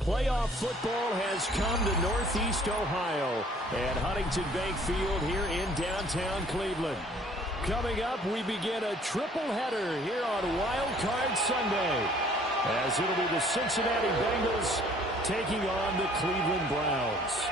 Playoff football has come to Northeast Ohio at Huntington Bank Field here in downtown Cleveland. Coming up, we begin a triple header here on Wild Card Sunday, as it'll be the Cincinnati Bengals taking on the Cleveland Browns.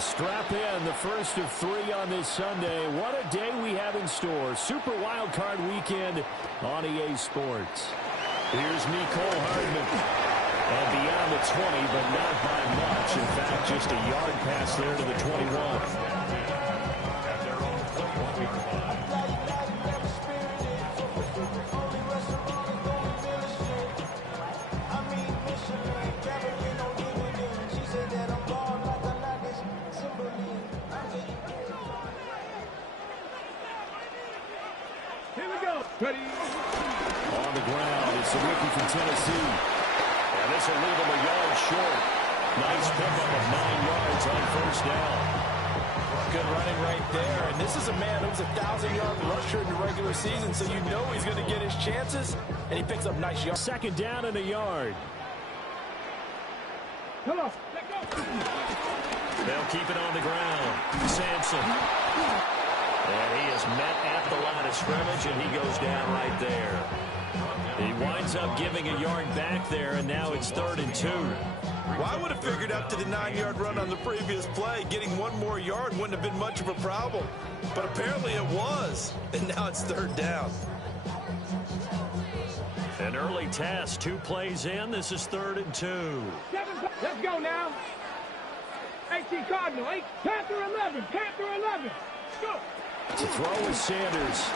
Strap in, the first of three on this Sunday. What a day we have in store. Super Wild Card Weekend on EA Sports. Here's Mecole Hardman. And beyond the 20, but not by much. In fact, just a yard pass there to the 21. Ready. On the ground, it's the rookie from Tennessee. And this will leave him a yard short. Nice pickup of 9 yards on first down. Good running right there. And this is a man who's a 1,000-yard rusher in the regular season, so you know he's going to get his chances. And he picks up nice yards. Second down and a yard. Come on, let go. They'll keep it on the ground. Sampson. And he is met at the line of scrimmage, and he goes down right there. He winds up giving a yard back there, and now it's 3rd and 2. Well, I would have figured after the 9-yard run on the previous play, getting one more yard wouldn't have been much of a problem. But apparently it was, and now it's 3rd down. An early test, 2 plays in. This is 3rd and 2. Let's go now. 18 Cardinal, 8, Panther 11, Panther 11. Go. To throw is Sanders.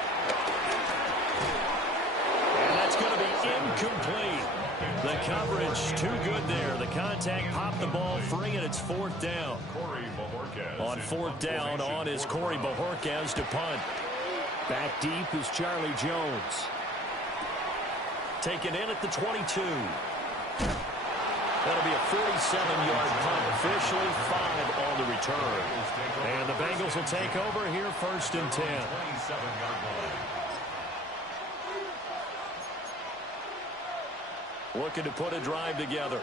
And that's going to be incomplete. The coverage too good there. The contact popped the ball free, and it's 4th down. On 4th down, on is Corey Bojorquez to punt. Back deep is Charlie Jones. Taken in at the 22. That'll be a 47-yard punt. Officially 5 on the return. And the Bengals will take over here 1st and 10. Looking to put a drive together.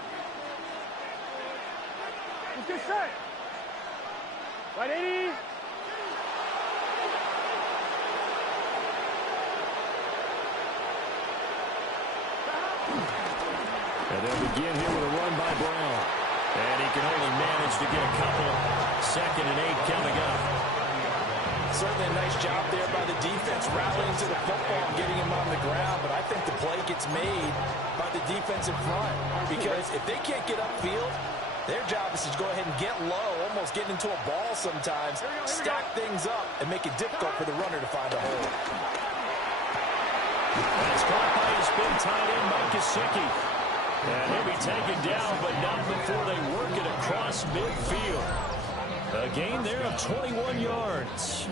What's this say? Right, 80. And they'll begin here with a run by Brown. And he can only manage to get a couple. 2nd and 8 coming up. Certainly a nice job there by the defense rallying to the football and getting him on the ground. But I think the play gets made by the defensive front. Because if they can't get upfield, their job is to go ahead and get low, almost get into a ball sometimes, stack things up, and make it difficult for the runner to find a hole. And it's caught by his big tight end, Mike Gesicki. And he'll be taken down, but not before they work it across midfield. A gain there of 21 yards.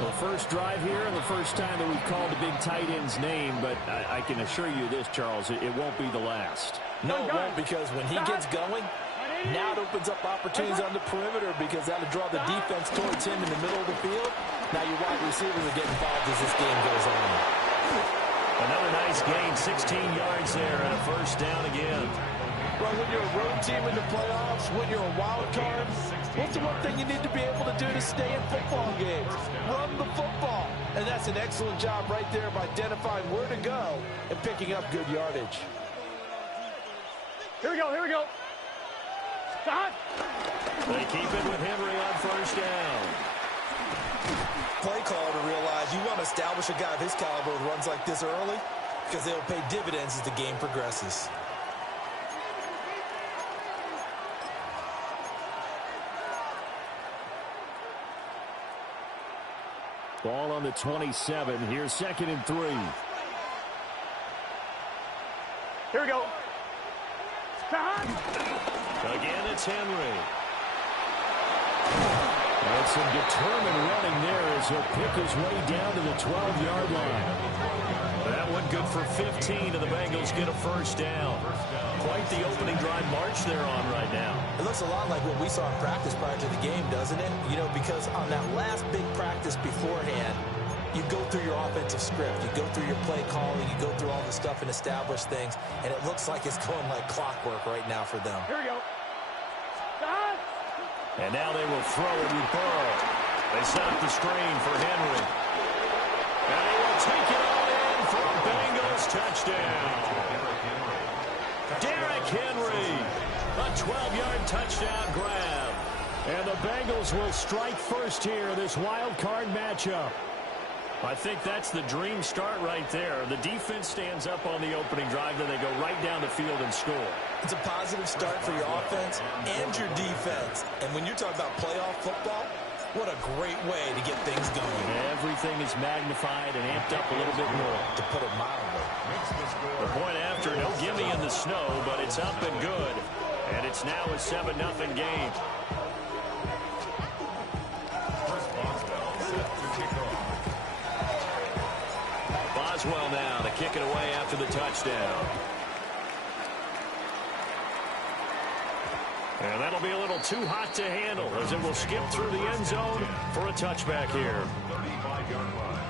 The first drive here and the first time that we've called the big tight end's name, but I can assure you this, Charles, it won't be the last. No, it won't, because when he gets going, now it opens up opportunities on the perimeter because that'll draw the defense towards him in the middle of the field. Now your wide receivers are getting involved as this game goes on. Another nice gain, 16 yards there, and a 1st down again. Well, when you're a road team in the playoffs, when you're a wild card, what's the one thing you need to be able to do to stay in football games? Run the football. And that's an excellent job right there of identifying where to go and picking up good yardage. Here we go, here we go. Stop. They keep it with Henry on 1st down. Play call to realize you want to establish a guy of his caliber with runs like this early because they'll pay dividends as the game progresses. Ball on the 27. Here's 2nd and 3. Here we go. Again, it's Henry. And some determined running there as he'll pick his way down to the 12-yard line. That one good for 15, and the Bengals get a first down. Quite the opening drive march they're on right now. It looks a lot like what we saw in practice prior to the game, doesn't it? You know, because on that last big practice beforehand, you go through your offensive script, you go through your play calling, you go through all the stuff and establish things, and it looks like it's going like clockwork right now for them. Here we go. And now they will throw it with Burrow. They set up the screen for Henry. And they will take it all in for a Bengals touchdown. Derrick Henry, a 12-yard touchdown grab. And the Bengals will strike first here in this wild card matchup. I think that's the dream start right there. The defense stands up on the opening drive, then they go right down the field and score. It's a positive start for your offense and your defense. And when you're talking about playoff football, what a great way to get things going. Everything is magnified and amped up a little bit more. To put it mildly. The point after, no gimme in the snow, but it's up and good. And it's now a 7-0 game. Boswell now to kick it away after the touchdown. And that'll be a little too hot to handle as it will skip through the end zone for a touchback here. 35-yard line.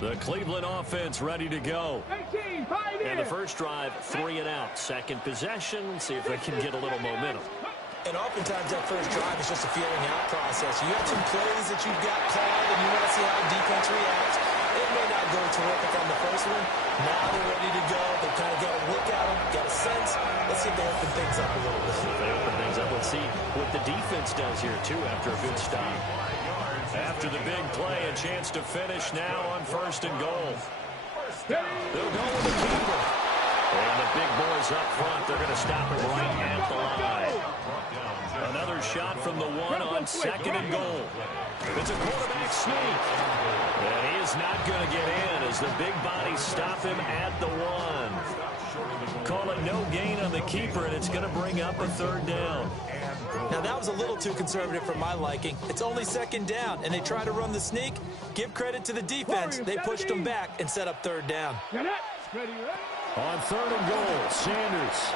The Cleveland offense ready to go. 18, 5 And the first drive, 3 and out. Second possession, see if they can get a little momentum. And oftentimes that first drive is just a feeling out process. You have some plays that you've got called and you want to see how the defense reacts. It may not go terrific on the first one. Now they're ready to go. They've kind of got a look at them, got a sense. Let's see if they open things up a little bit. If they open things up, let's see what the defense does here, too, after a good stop. After the big play, a chance to finish now on 1st and goal. They'll go with the keeper. And the big boys up front, they're going to stop it right at the line. Another shot from the 1 on 2nd and goal. It's a quarterback sneak. And he is not going to get in as the big bodies stop him at the 1. Call it no gain on the keeper, and it's going to bring up a 3rd down. Now, that was a little too conservative for my liking. It's only 2nd down, and they try to run the sneak. Give credit to the defense. They pushed them back and set up 3rd down. On 3rd and goal, Sanders.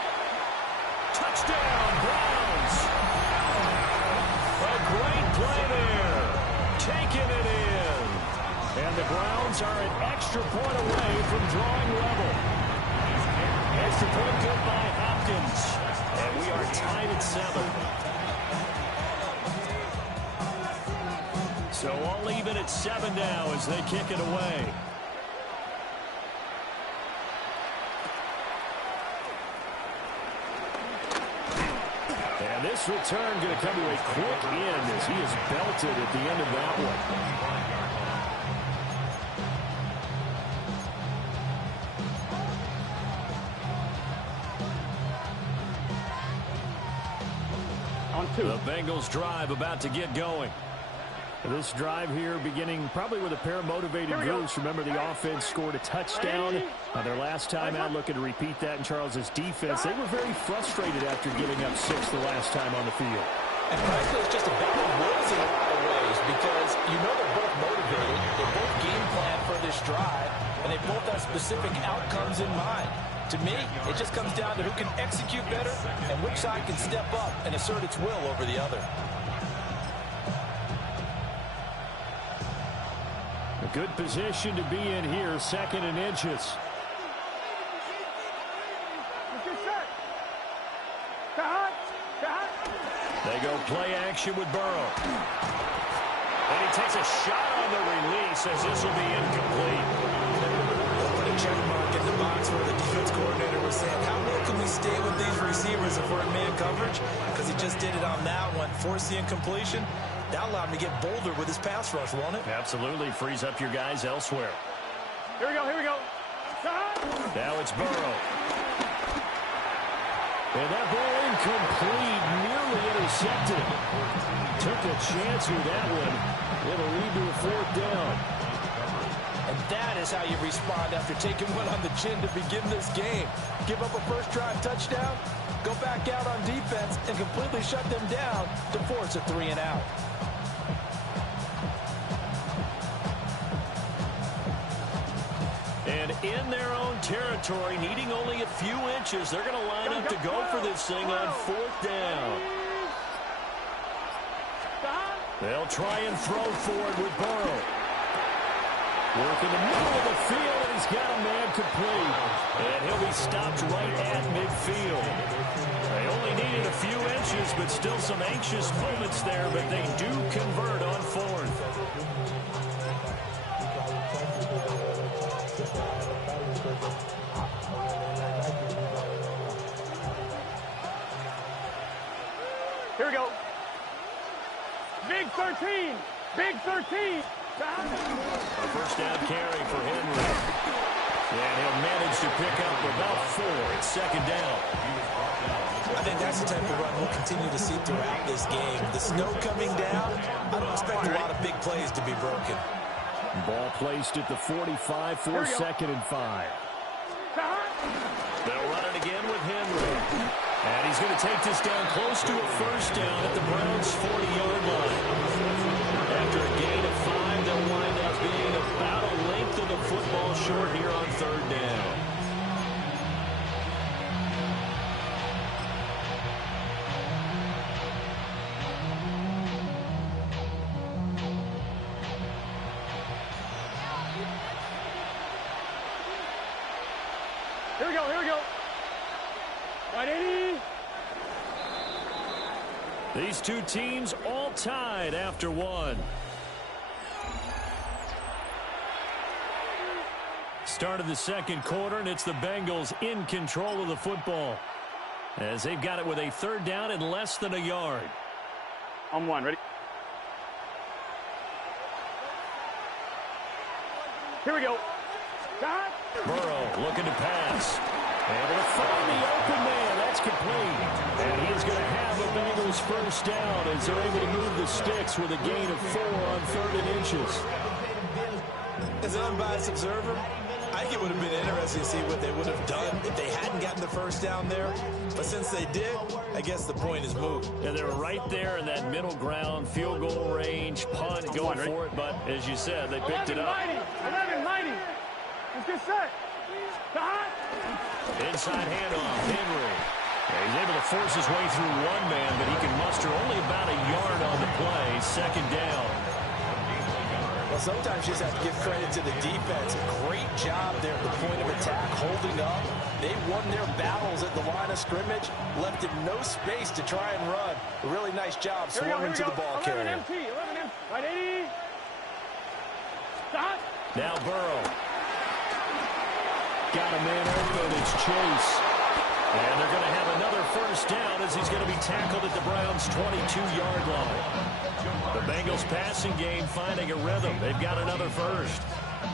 Touchdown, Browns. A great play there. Taking it in. And the Browns are an extra point away from drawing level. Extra point good by Hopkins. And we are tied at 7. So all even at 7 now as they kick it away. And this return going to come to a quick end as he is belted at the end of that one. The Bengals drive about to get going. This drive here beginning probably with a pair of motivated groups. Remember, the offense scored a touchdown their last time out, looking to repeat that in Charles's defense. They were very frustrated after giving up 6 the last time on the field. And frankly, it's just a battle of wills in a lot of ways because you know they're both motivated. They both game plan for this drive, and they both have specific outcomes in mind. To me, it just comes down to who can execute better and which side can step up and assert its will over the other. A good position to be in here, 2nd and inches. They go play action with Burrow. And he takes a shot on the release as this will be incomplete. Put a check mark in the box where the defense coordinator was saying, how well can we stay with these receivers if we're in man coverage? Because he just did it on that one, forced the incompletion. That'll allow him to get bolder with his pass rush, won't it? Absolutely. Frees up your guys elsewhere. Here we go, here we go. Now it's Burrow. And that ball incomplete, nearly intercepted. Took a chance with that one. It'll lead to a fourth down. And that is how you respond after taking one on the chin to begin this game. Give up a first drive touchdown, go back out on defense, and completely shut them down to force a 3-and-out. And in their own territory, needing only a few inches, they're going to line up to go for this thing on fourth down. They'll try and throw forward with Burrow. Work in the middle of the field, and he's got a man complete. And he'll be stopped right at midfield. They only needed a few inches, but still some anxious moments there, but they do convert on fourth. Here we go. Big 13. Big 13. A first down carry for Henry. And he'll manage to pick up about 4. It's second down. I think that's the type of run we'll continue to see throughout this game. The snow coming down, I don't expect a lot of big plays to be broken. Ball placed at the 45 for second and 5. They'll run it again with Henry. And he's going to take this down close to a first down at the Browns' 40-yard line. After a gain of 5, they'll wind up being about a length of the football short here on third down. Here we go, here we go. 180. These two teams all tied after one. Start of the second quarter, and it's the Bengals in control of the football, as they've got it with a third down and less than a yard. On one, ready? Here we go. Burrow looking to pass. Able to find the open man. That's complete. And he is going to have the Bengals first down as they're able to move the sticks with a gain of 4 on 3rd inches. As an unbiased observer, I think it would have been interesting to see what they would have done if they hadn't gotten the first down there. But since they did, I guess the point is moot. And they were right there in that middle ground, field goal range, punt, go for it. But as you said, they picked it up. 11, 90. Let's get set. Inside handoff, Henry. Yeah, he's able to force his way through one man, but he can muster only about a yard on the play. Second down. Well, sometimes you just have to give credit to the defense. Great job there at the point of attack, holding up. They won their battles at the line of scrimmage, left him no space to try and run. A really nice job swarming to the ball carrier. 11 MT, 11 MT. 180. Stop. Now Burrow. Got a man open. It's Chase. And they're going to have another first down as he's going to be tackled at the Browns' 22-yard line. The Bengals passing game finding a rhythm. They've got another first.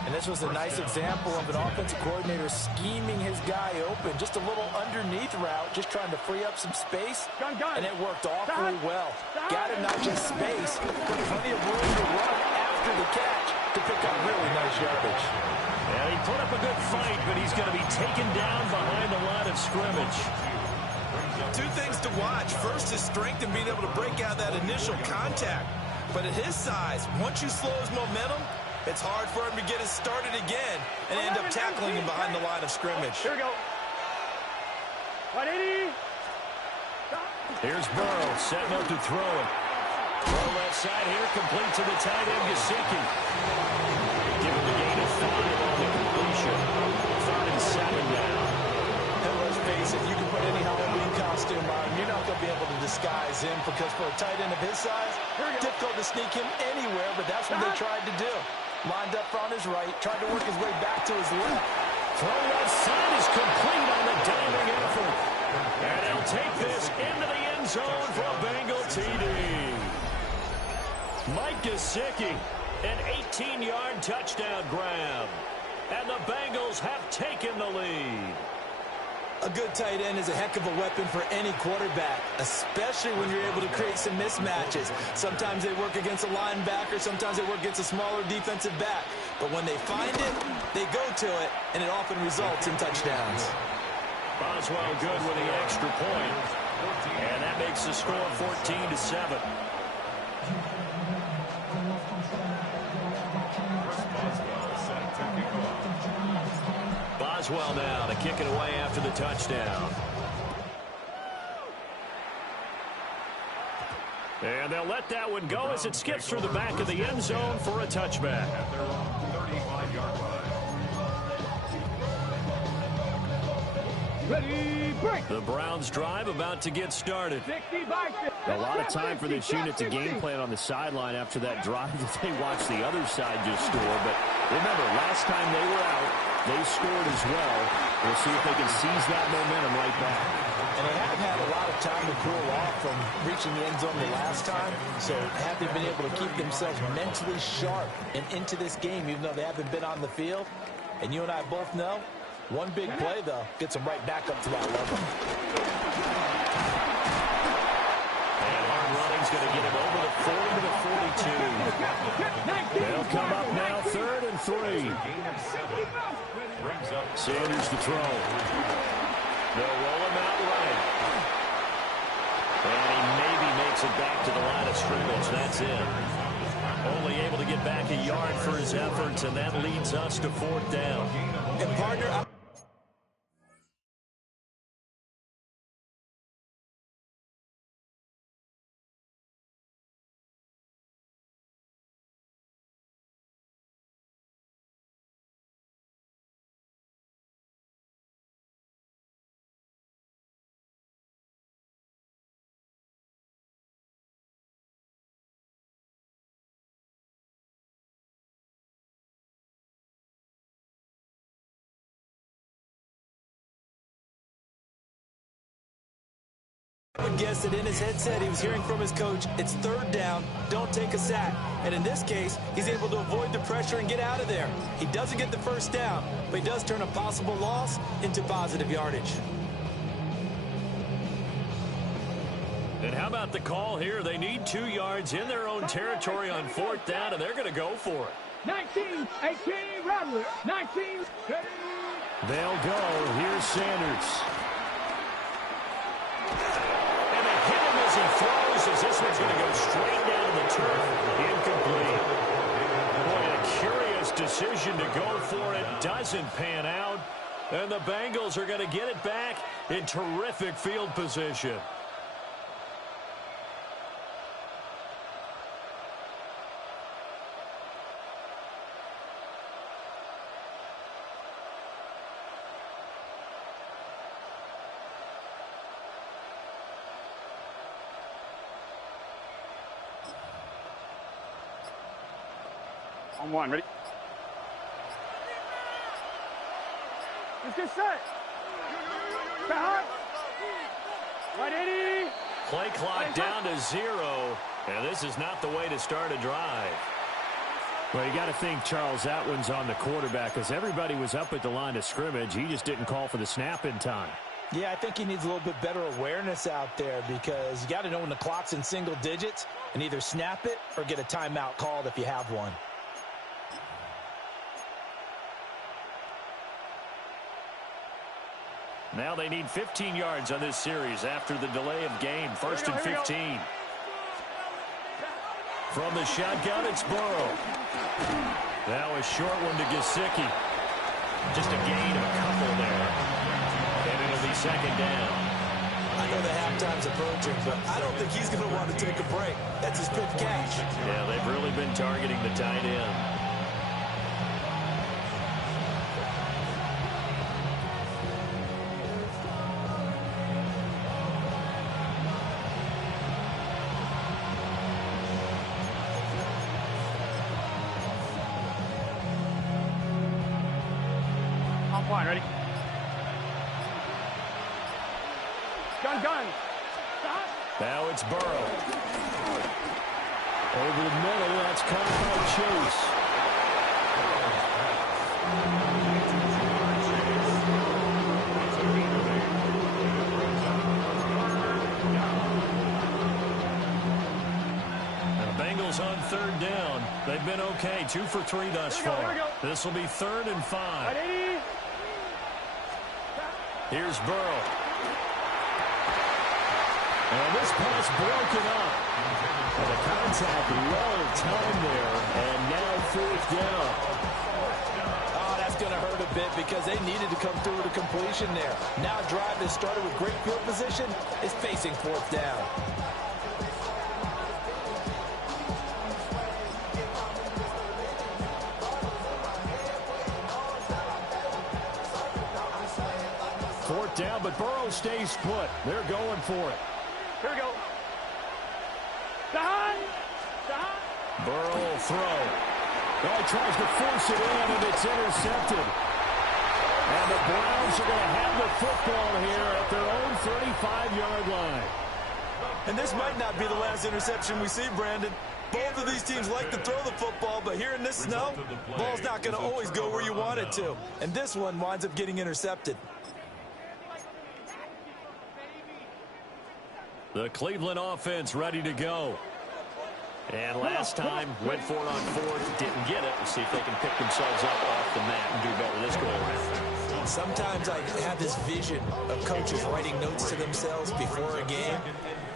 And this was a nice example of an offensive coordinator scheming his guy open. Just a little underneath route, just trying to free up some space. And it worked awfully well. Got him not just space, but plenty of room to run after the catch to pick up really nice yardage. Yeah, he put up a good fight, but he's going to be taken down behind the line of scrimmage. Two things to watch. First, his strength and being able to break out that initial contact. But at his size, once you slow his momentum, it's hard for him to get it started again and end up tackling him behind the line of scrimmage. Here we go. 180. Here's Burrow setting up to throw it. Throw left side here, complete to the tight end, Gesicki. Give him the gain of 5 on the completion. 3rd and 7 now. And let's face it, you can put any Halloween costume on, you're not going to be able to disguise him, because for a tight end of his size, difficult to sneak him anywhere, but that's what they tried to do. Lined up on his right, tried to work his way back to his left. Throw left side is complete on the diving effort. And he'll take this into the end zone for a Bengal TD. Mike Gesicki, an 18-yard touchdown grab. And the Bengals have taken the lead. A good tight end is a heck of a weapon for any quarterback, especially when you're able to create some mismatches. Sometimes they work against a linebacker, sometimes they work against a smaller defensive back. But when they find it, they go to it, and it often results in touchdowns. Boswell good with the extra point. And that makes the score 14-7. Boswell now to kick it away after the touchdown. And they'll let that one go as it skips through the back of the end zone for a touchback. Ready, break. The Browns drive about to get started. 60 by 60. A lot of time for this unit to game plan on the sideline after that drive that they watched the other side just score. But remember, last time they were out, they scored as well. We'll see if they can seize that momentum right back. And they haven't had a lot of time to cool off from reaching the end zone the last time, so have they been able to keep themselves mentally sharp and into this game, even though they haven't been on the field? And you and I both know, one big play, though, gets them right back up to that level. And hard running's going to get him over the 40 to the 42. They'll come up now, 3rd and 3. Sanders to throw. They'll roll him out right. And he maybe makes it back to the line of scrimmage. That's it. Only able to get back a yard for his efforts, and that leads us to 4th down. And partner, I would guess that in his headset he was hearing from his coach, it's 3rd down, don't take a sack. And in this case, he's able to avoid the pressure and get out of there. He doesn't get the 1st down, but he does turn a possible loss into positive yardage. And how about the call here? They need 2 yards in their own territory on 4th down, and they're going to go for it. 19, 18, Rattler. 19, 20. They'll go. Here's Sanders. And they hit him as he throws, as this one's going to go straight down to the turf. Incomplete. Boy, a curious decision to go for it. Doesn't pan out. And the Bengals are going to get it back in terrific field position. On 1, ready? Let's get set. Stop. 180. Play clock down to 0, and this is not the way to start a drive. Well, you got to think, Charles, that one's on the quarterback because everybody was up at the line of scrimmage. He just didn't call for the snap in time. Yeah, I think he needs a little bit better awareness out there because you got to know when the clock's in single digits and either snap it or get a timeout called if you have one. Now they need 15 yards on this series after the delay of game. 1st and 15. From the shotgun, it's Burrow. Now a short one to Gesicki. Just a gain of a couple there. And it'll be 2nd down. I know the halftime's approaching, but I don't think he's going to want to take a break. That's his 5th catch. Yeah, they've really been targeting the tight end. On 1, ready? Gun. Stop. Now it's Burrow. Over the middle, that's caught by Chase. On third down. They've been okay. 2 for 3 thus far. This will be 3rd and 5. Here's Burrow. And this pass broken up. And the contact well timed there. And now 4th down. Oh, that's going to hurt a bit because they needed to come through with a completion there. Now a drive that started with great field position is facing 4th down. Down, but Burrow stays put. They're going for it. Here we go. Burrow will throw. Oh, he tries to force it in, and it's intercepted. And the Browns are going to have the football here at their own 35-yard line. And this might not be the last interception we see, Brandon. Both of these teams like to throw the football, but here in this snow, ball's not going to always go where you want it to. And this one winds up getting intercepted. The Cleveland offense ready to go. And last time, went for it on 4th, didn't get it. We'll see if they can pick themselves up off the mat and do better this go-around. Sometimes I have this vision of coaches writing notes to themselves before a game.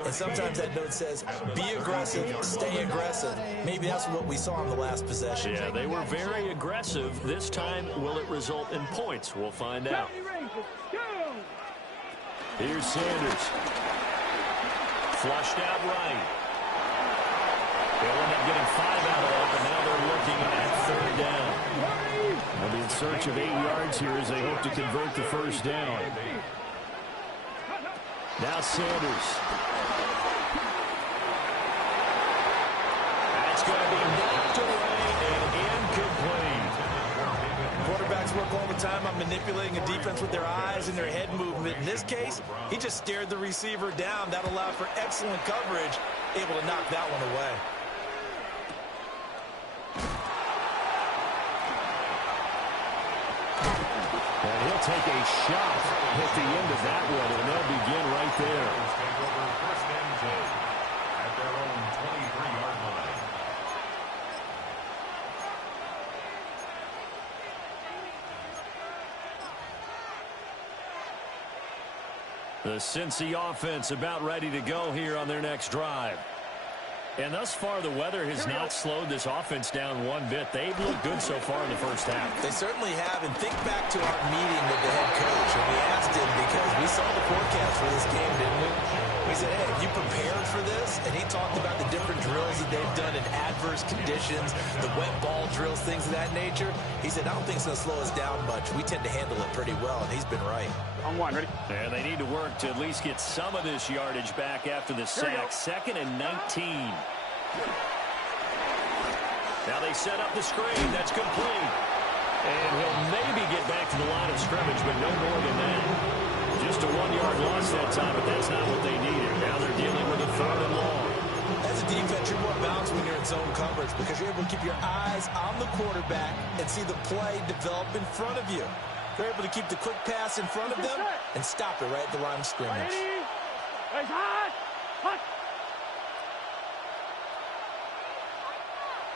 And sometimes that note says, be aggressive, stay aggressive. Maybe that's what we saw in the last possession. Yeah, they were very aggressive. This time, will it result in points? We'll find out. Here's Sanders. Flushed out right. They'll end up getting 5 out of it, but now they're looking at 3rd down. They'll be in search of 8 yards here as they hope to convert the 1st down. Now Sanders. That's going to be knocked away and incomplete. Quarterbacks work all the time on manipulating a defense with their eyes and their head movement. In this case, he just stared the receiver down. That allowed for excellent coverage, able to knock that one away. And he'll take a shot at the end of that one, and they'll begin right there. At their own 23-yard line. The Cincy offense about ready to go here on their next drive. And thus far, the weather has not slowed this offense down one bit. They've looked good so far in the first half. They certainly have. And think back to our meeting with the head coach. And we asked him because we saw the forecast for this game, didn't we? We said, hey, have you prepared for this? And he talked about the different drills that they've done in adverse conditions, the wet ball drills, things of that nature. He said, I don't think it's going to slow us down much. We tend to handle it pretty well, and he's been right. On 1, ready? And they need to work to at least get some of this yardage back after the sack. 2nd and 19. Now they set up the screen. That's complete. And he'll maybe get back to the line of scrimmage, but no more than that. Just a 1-yard loss that time, but that's not what they needed. Now they're dealing with a 3rd and long. As a defense, you're more balanced when you're in zone coverage because you're able to keep your eyes on the quarterback and see the play develop in front of you. They're able to keep the quick pass in front of them and stop it right at the line of scrimmage.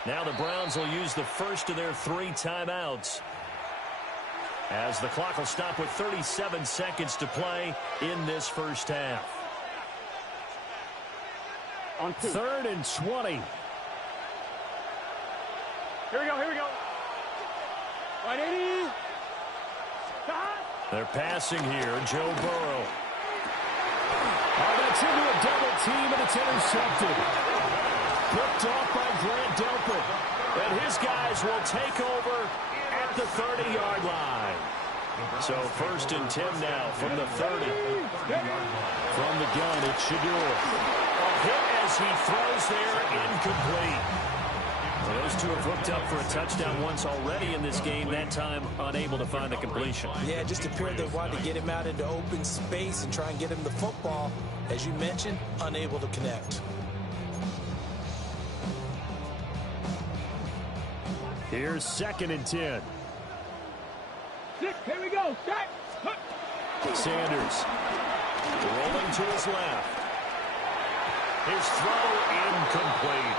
Now the Browns will use the first of their 3 timeouts, as the clock will stop with 37 seconds to play in this first half. On 2. 3rd and 20. Here we go, here we go. 180. They're passing here. Joe Burrow. Oh, that's into a double team, and it's intercepted. Picked off by Grant Delpit. And his guys will take over at the 30-yard line. So 1st and 10 now from the 30. From the gun, it's Shedeur. A hit as he throws there, incomplete. Those two have hooked up for a touchdown once already in this game, that time unable to find the completion. Yeah, it just appeared they wanted to get him out into open space and try and get him the football. As you mentioned, unable to connect. Here's 2nd and 10. 6, here we go. Start. Sanders rolling to his left. His throw incomplete.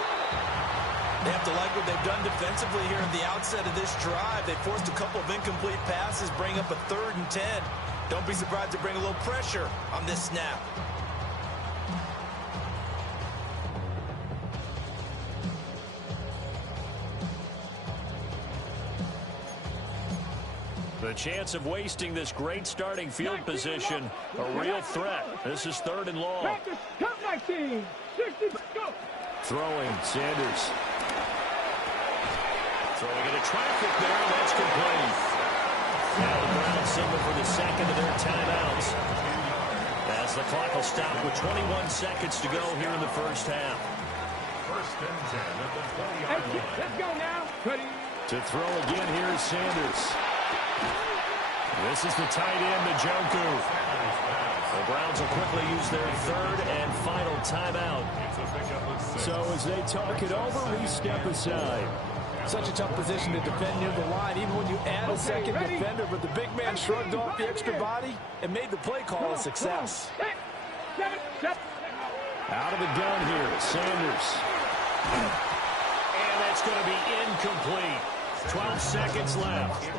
They have to like what they've done defensively here at the outset of this drive. They forced a couple of incomplete passes, bring up a 3rd and 10. Don't be surprised to bring a little pressure on this snap. The chance of wasting this great starting field position, a real threat. This is 3rd and long. Practice, cut my team. 60, go. Throwing, Sanders. Throwing into traffic there, that's complete. Now the Browns signal for the 2nd of their timeouts. As the clock will stop with 21 seconds to go here in the first half. 1st and 10 at the 20-yard line. Let's go now. Ready. To throw again, here is Sanders. This is the tight end, Njoku. The Browns will quickly use their 3rd and final timeout. So as they talk it over, we step aside. Such a tough position to defend near the line, even when you add a second defender, but the big man shrugged off the extra body and made the play call a success. 6, 7, 7. Out of the gun here, Sanders. And that's going to be incomplete. 12 seconds left.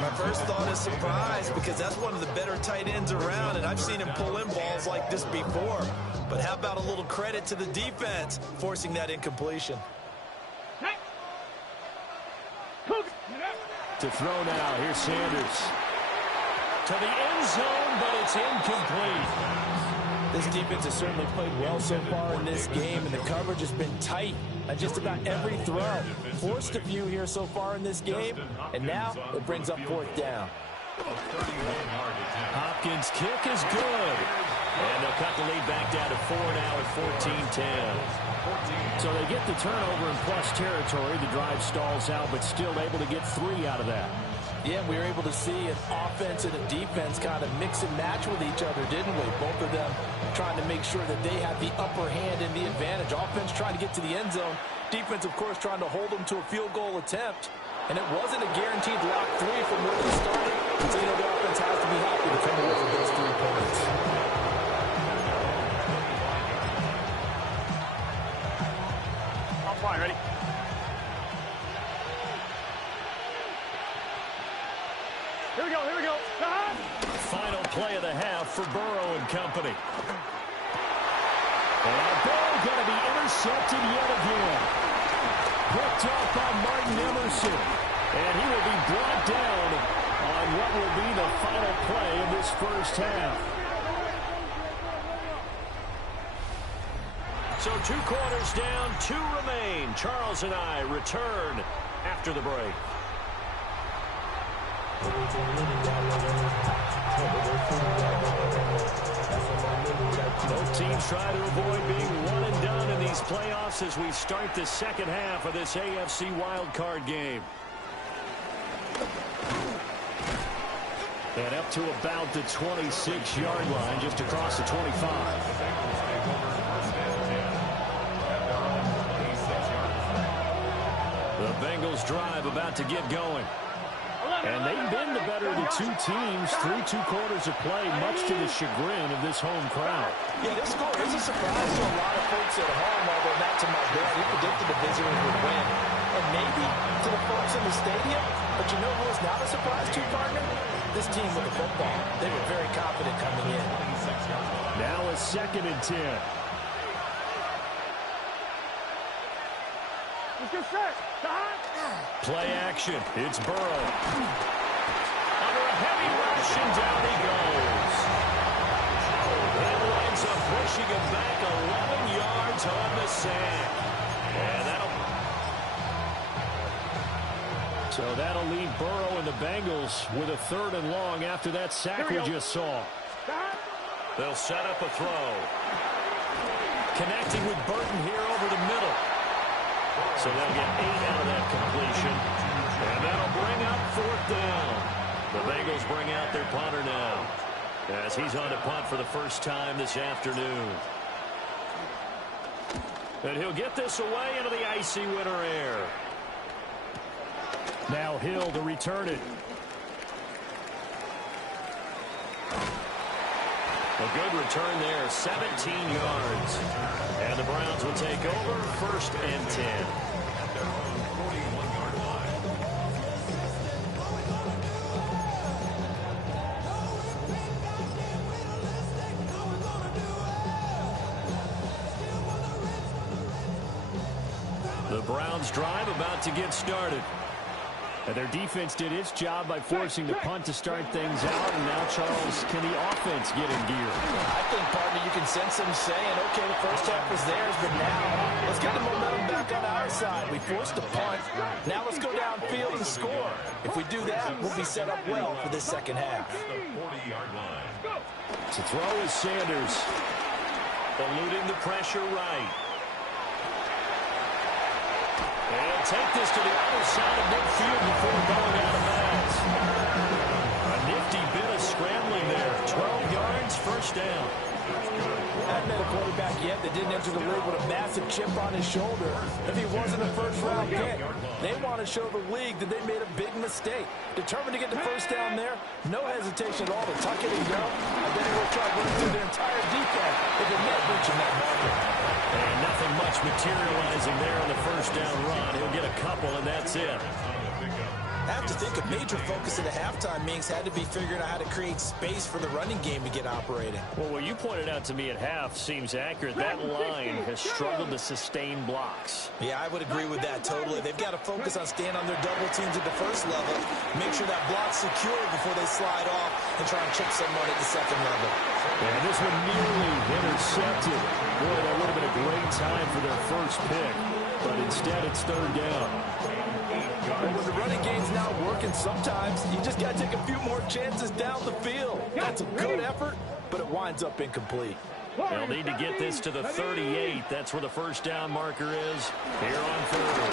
My first thought is surprise, because that's one of the better tight ends around, and I've seen him pull in balls like this before. But how about a little credit to the defense forcing that incompletion? To throw now, here's Sanders. To the end zone, but it's incomplete. This defense has certainly played well so far in this game, and the coverage has been tight on just about every throw. Forced a few here so far in this game, and now it brings up 4th down. Hopkins' kick is good. And they'll cut the lead back down to 4 now at 14-10. So they get the turnover in plus territory. The drive stalls out, but still able to get 3 out of that. Yeah, we were able to see an offense and a defense kind of mix and match with each other, didn't we? Both of them trying to make sure that they have the upper hand and the advantage. Offense trying to get to the end zone. Defense, of course, trying to hold them to a field goal attempt. And it wasn't a guaranteed lock 3 from where they started. So, you know, the offense has to be happy to come away with those 3 points. I'm fine, ready? Here we go, here we go. Final play of the half for Burrow and company. And Burrow going to be intercepted yet again. Picked off by Martin Emerson. And he will be brought down on what will be the final play of this first half. So 2 quarters down, 2 remain. Charles and I return after the break. Both teams try to avoid being one and done in these playoffs as we start the second half of this AFC wildcard game. And up to about the 26-yard line, just across the 25. The Bengals drive about to get going. And they've been the better of the 2 teams through 2 quarters of play, much to the chagrin of this home crowd. Yeah, this score is a surprise to a lot of folks at home, although not to my dad. He predicted the visitors would win. And maybe to the folks in the stadium. But you know who is not a surprise to, partner? This team with the football. They were very confident coming in. Now a 2nd and 10. Let's get set. Play action. It's Burrow. Under a heavy rush, and down he goes. And winds up pushing it back 11 yards on the sack. And that'll leave Burrow and the Bengals with a 3rd and long after that sack we just saw. They'll set up a throw. Connecting with Burton here over the middle. So they'll get 8 out of that completion. And that'll bring up 4th down. The Bengals bring out their punter now, as he's on to punt for the first time this afternoon. And he'll get this away into the icy winter air. Now Hill to return it. A good return there, 17 yards. And the Browns will take over, 1st and 10. The Browns drive about to get started. And their defense did its job by forcing the punt to start things out. And now, Charles, can the offense get in gear? I think, partner, you can sense them saying, okay, the first half was theirs, but now let's get the momentum back on our side. We forced the punt. Now let's go downfield and score. If we do that, we'll be set up well for this second half. To throw is Sanders. Eluding the pressure right. And take this to the other side of midfield before going out of bounds. A nifty bit of scrambling there. 12 yards, 1st down. I haven't met a quarterback yet that didn't enter the league with a massive chip on his shoulder. If he wasn't a first-round pick, they want to show the league that they made a big mistake. Determined to get the 1st down there, no hesitation at all to tuck it and go. And then he will try running through their entire defense if they're not reaching that marker. And nothing much materializing there on the 1st down run. He'll get a couple, and that's it. I have to think a major focus at the halftime means had to be figuring out how to create space for the running game to get operating. Well, what you pointed out to me at half seems accurate. That line has struggled to sustain blocks. Yeah, I would agree with that totally. They've got to focus on staying on their double teams at the 1st level, make sure that block's secure before they slide off and try and chip someone at the 2nd level. And this one nearly intercepted. Boy, that would have been a great time for their 1st pick, but instead it's 3rd down. Well, when the running game's not working, sometimes you just got to take a few more chances down the field. That's a good effort, but it winds up incomplete. They'll need to get this to the 38. That's where the 1st down marker is. Here on 3rd.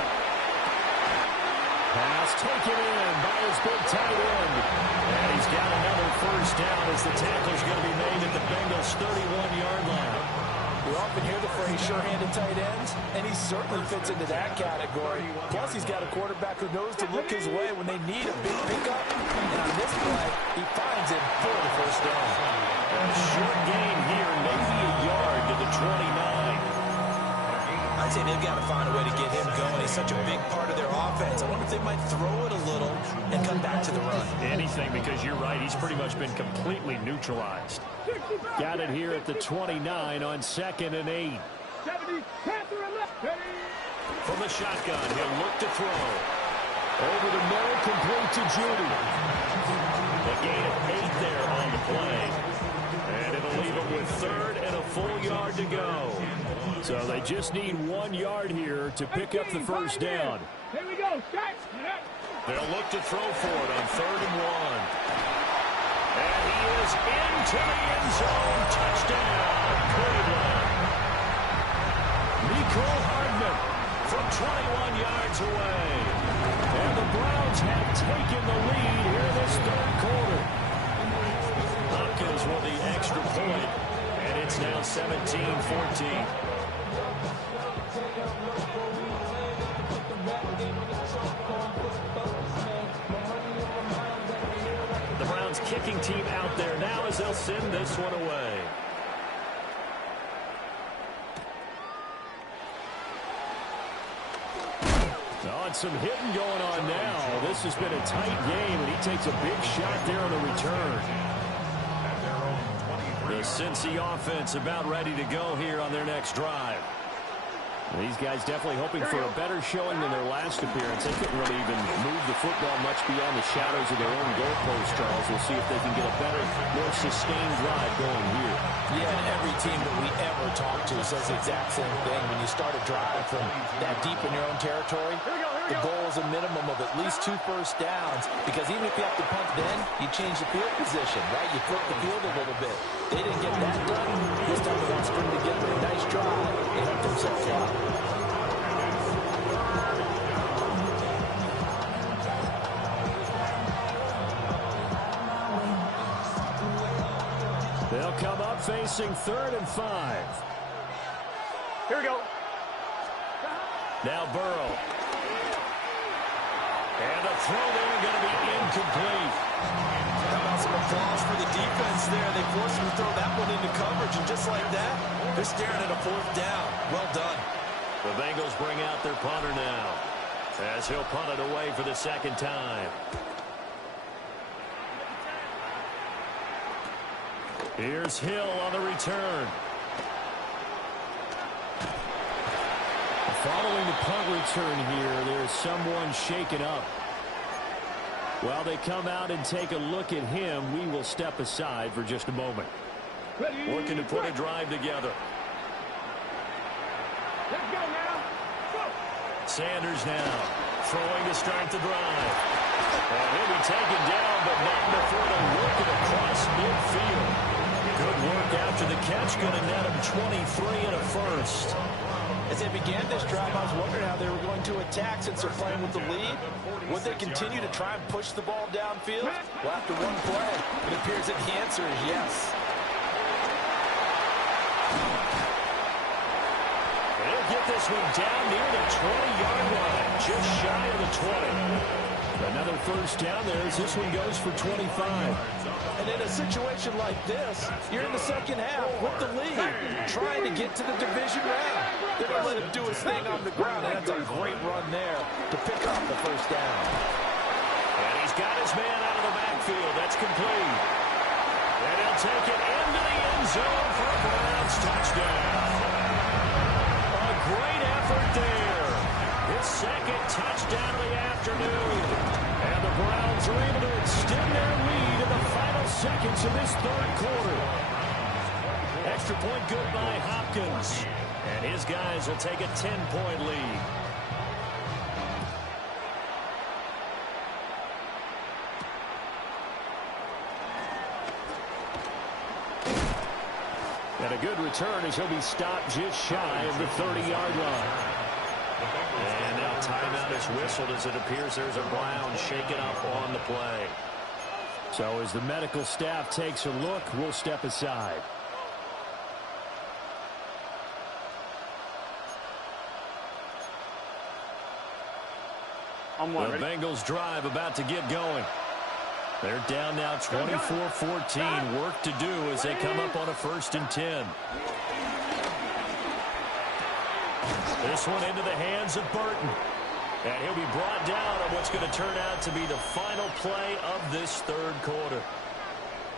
Pass taken in by his big tight end. And he's got another 1st down as the tackle's going to be made at the Bengals' 31-yard line. We often hear the phrase sure-handed tight ends, and he certainly fits into that category. Plus, he's got a quarterback who knows to look his way when they need a big pickup. And on this play, he finds him for the 1st down. A short gain here, maybe a yard to the 29. I'd say they've got to find a way to get him going. He's such a big part of their offense. I wonder if they might throw it a little and come back to the run. Anything, because you're right. He's pretty much been completely neutralized. Got it here at the 29 on 2nd and 8. From the shotgun, he'll look to throw. Over the middle, complete to Judy. A gain of 8 there on the play. And it'll leave him with 3rd and a full yard to go. So they just need 1 yard here to pick up the 1st down. Here we go. They'll look to throw for it on 3rd and 1. And he is into the end zone. Touchdown, Cleveland. Mecole Hardman from 21 yards away. And the Browns have taken the lead here in this 3rd quarter. Hopkins with the extra point. And it's now 17-14. The Browns kicking team out there now as they'll send this one away. Oh, and some hitting going on now. This has been a tight game, and he takes a big shot there on the return. The Cincy offense about ready to go here on their next drive. These guys definitely hoping for a better showing than their last appearance. They couldn't really even move the football much beyond the shadows of their own goalpost, Charles. We'll see if they can get a better, more sustained drive going here. Yeah, and every team that we ever talk to says the exact same thing. When you start a drive from that deep in your own territory, the goal is a minimum of at least 2 first downs, because even if you have to punt then, you change the field position, right? You flip the field a little bit. They didn't get that done. This time they want to string together a nice drive and help themselves out. They'll come up facing 3rd and 5. Here we go. Now Burrow. And the throw there going to be incomplete. How about some applause for the defense there? They forced him to throw that one into coverage, and just like that, they're staring at a fourth down. Well done. The Bengals bring out their punter now, as he'll punt it away for the second time. Here's Hill on the return. Following the punt return here, there's someone shaken up. While they come out and take a look at him, we will step aside for just a moment. Looking to put a drive together. Let's go now. Go. Sanders now throwing to start the drive. And he'll be taken down, but not before they work it across midfield. Good work after the catch, going to net him 23 and a first. As they began this drive, I was wondering how they were going to attack since they're playing with the lead. Would they continue to try and push the ball downfield? Well, after one play, it appears that the answer is yes. They'll get this one down near the 20-yard line, just shy of the 20. Another first down there as this one goes for 25. And in a situation like this, you're in the second half with the lead, trying to get to the division round. They're going to let him do his thing on the ground, and that's a great run there to pick up the first down. And he's got his man out of the backfield. That's complete. And he'll take it into the end zone for a Browns touchdown. A great effort there. His second touchdown of the afternoon. And the Browns are able to extend their lead in the final seconds of this third quarter. Extra point good by Hopkins. And his guys will take a 10-point lead. And a good return as he'll be stopped just shy of the 30-yard line. And now timeout is whistled as it appears there's a Brown shaken up on the play. So as the medical staff takes a look, we'll step aside. The Bengals drive about to get going. They're down now 24-14. Work to do as they come up on a 1st and 10. This one into the hands of Burton. And he'll be brought down on what's going to turn out to be the final play of this third quarter.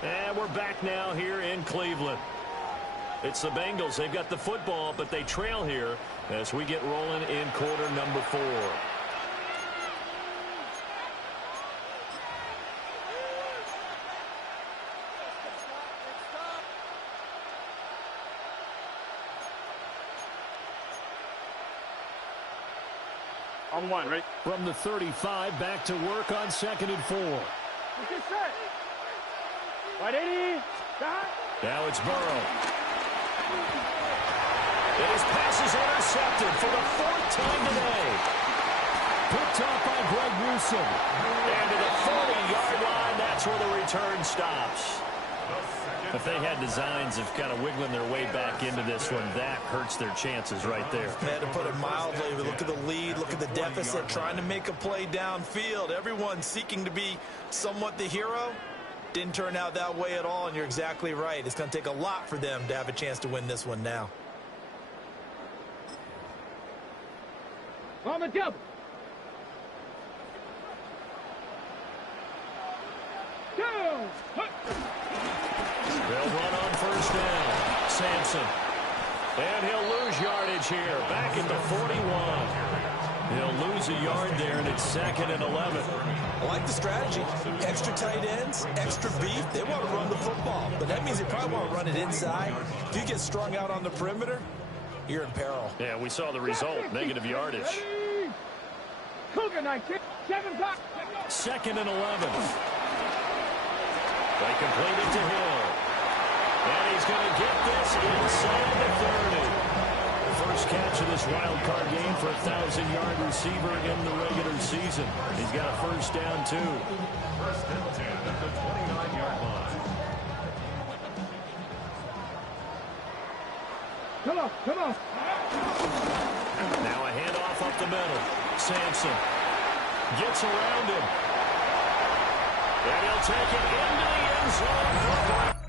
And we're back now here in Cleveland. It's the Bengals. They've got the football, but they trail here as we get rolling in quarter number 4. On one, right? From the 35, back to work on 2nd and 4. Get set. Right, 80. Stop. Now it's Burrow. His pass is intercepted for the 4th time today. Picked off by Greg Newsome. And to the 40-yard line, that's where the return stops. If they had designs of kind of wiggling their way back into this one, that hurts their chances right there. Man, to put it mildly, look at the lead, look at the deficit, trying to make a play downfield. Everyone seeking to be somewhat the hero. Didn't turn out that way at all, and you're exactly right. It's going to take a lot for them to have a chance to win this one now. On the double. Down. They'll run on 1st down. Sampson. And he'll lose yardage here. Back at the 41. He'll lose a yard there, and it's 2nd and 11. I like the strategy. Extra tight ends, extra beef. They want to run the football, but that means they probably want to run it inside. If you get strung out on the perimeter, you're in peril. Yeah, we saw the result. Negative yardage. Cougar 19. 7 o'clock. 2nd and 11. They complete it to Hill. And he's going to get this inside the 30. First catch of this wild card game for a 1,000-yard receiver in the regular season. He's got a 1st down, too. 1st and 10 at the 29-yard line. Come on, come on. Now a handoff up the middle. Sampson. Gets around him. And he'll take it into the end zone.